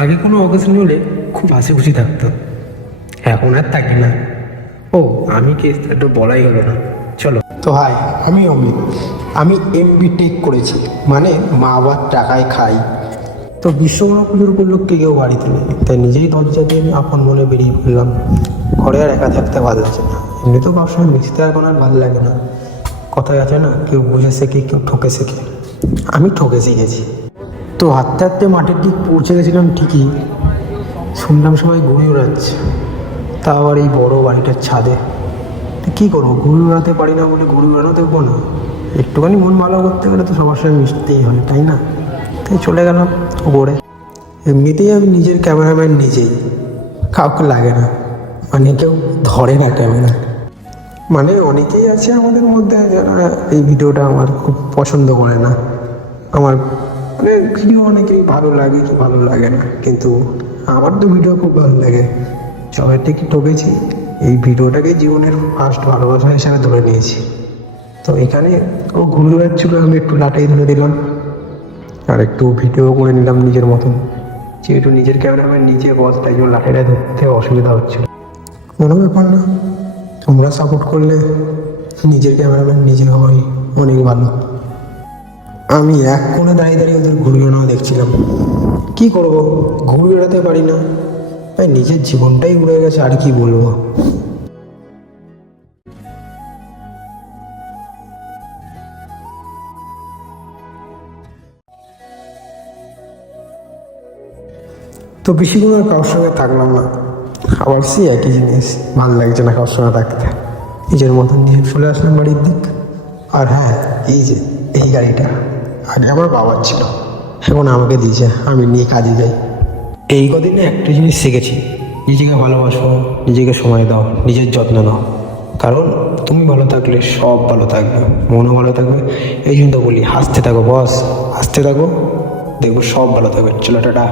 আগে কোনো অকেশন হলে খুব হাসি খুশি থাকতো, এখন আর থাকি না। ও আমি কে একটু বলাই হলো না, চলো। তো হাই, আমি অমিত। আমি এমবি টেক করেছি, মানে মা বাবার টাকায় খাই। তো বিশ্বকর্মা পুজোর উপলক্ষে কেউ বাড়িতে নেই, তাই নিজেই দরজা দিয়ে আপন মনে বেরিয়ে পড়লাম। ঘরে আর একা থাকতে ভালো লাগছে না, এমনিতেও কারোর সঙ্গে মিশতে এখন আর ভালো লাগে না। কথায় আছে না, কেউ বুঝে শেখে কেউ ঠকে শেখে। আমি ঠকে শিখেছি। তো হাঁটতে হাঁটতে মাঠের দিক পৌঁছে গেছিলাম ঠিকই, শুনলাম সবাই ঘুড়ি ওড়াচ্ছে, তা আবার এই বড় বাড়িটার ছাদে। কী করবো, ঘুড়ি উড়াতে পারি না বলে ঘুড়ি উড়ানো দেবো না? একটুখানি মন ভালো করতে গেলে তো সবার সঙ্গে মিশতেই হয়, তাই না? তাই চলে গেলাম ওপরে। এমনিতেই আমি নিজের ক্যামেরাম্যান নিজেই, কাউকে লাগে না, মানে কেউ ধরে না ক্যামেরা। মানে অনেকেই আছে আমাদের মধ্যে যারা এই ভিডিওটা আমার খুব পছন্দ করে না। আমার মানে ভিডিও অনেকেই ভালো লাগে কি ভালো লাগে না, কিন্তু আমার তো ভিডিও খুব ভালো লাগে। সবাই থেকে ঠকেছি, এই ভিডিওটাকে জীবনের ফার্স্ট ভালোবাসা হিসাবে ধরে নিয়েছি। তো এখানে ও ঘুরে বেড়াচ্ছিল, আমি একটু লাটাই ধরে দিলাম আর একটু ভিডিও করে নিলাম নিজের মতন। যেহেতু নিজের ক্যামেরাম্যান নিজে বস, তাই জন্য লাটাইটা ধরতে অসুবিধা হচ্ছিল। কোনো ব্যাপার না, তোমরা সাপোর্ট করলে নিজের ক্যামেরাম্যান নিজে হওয়াই অনেক ভালো। আমি এক কোণে দাঁড়িয়ে দাঁড়িয়ে ওদের ঘুড়ি ওড়ানো দেখছিলাম। কী করবো, ঘুড়ি ওড়াতে পারি না, তাই নিজের জীবনটাই উড়ে গেছে, আর কি বলবো। তো বেশিক্ষণ আর কারোর সঙ্গে থাকলাম না, আবার সেই একই জিনিস, ভালো লাগছে না কারোর সঙ্গে থাকতে। নিজের মতন নিয়ে চলে আসলাম বাড়ির দিক। আর হ্যাঁ, এই যে এই গাড়িটা আগে আমার বাবার ছিল, এখন আমাকে দিয়েছে, আমি নিয়ে কাজে যাই। এই কদিনে একটা জিনিস শিখেছি, নিজেকে ভালোবাসো, নিজেকে সময় দাও, নিজের যত্ন নাও। কারণ তুমি ভালো থাকলে সব ভালো থাকবে, মনও ভালো থাকবে। এই জন্য তো বলি, হাসতে থাকো বস, হাসতে থাকো, দেখবো সব ভালো থাকবে। চলো টাটা।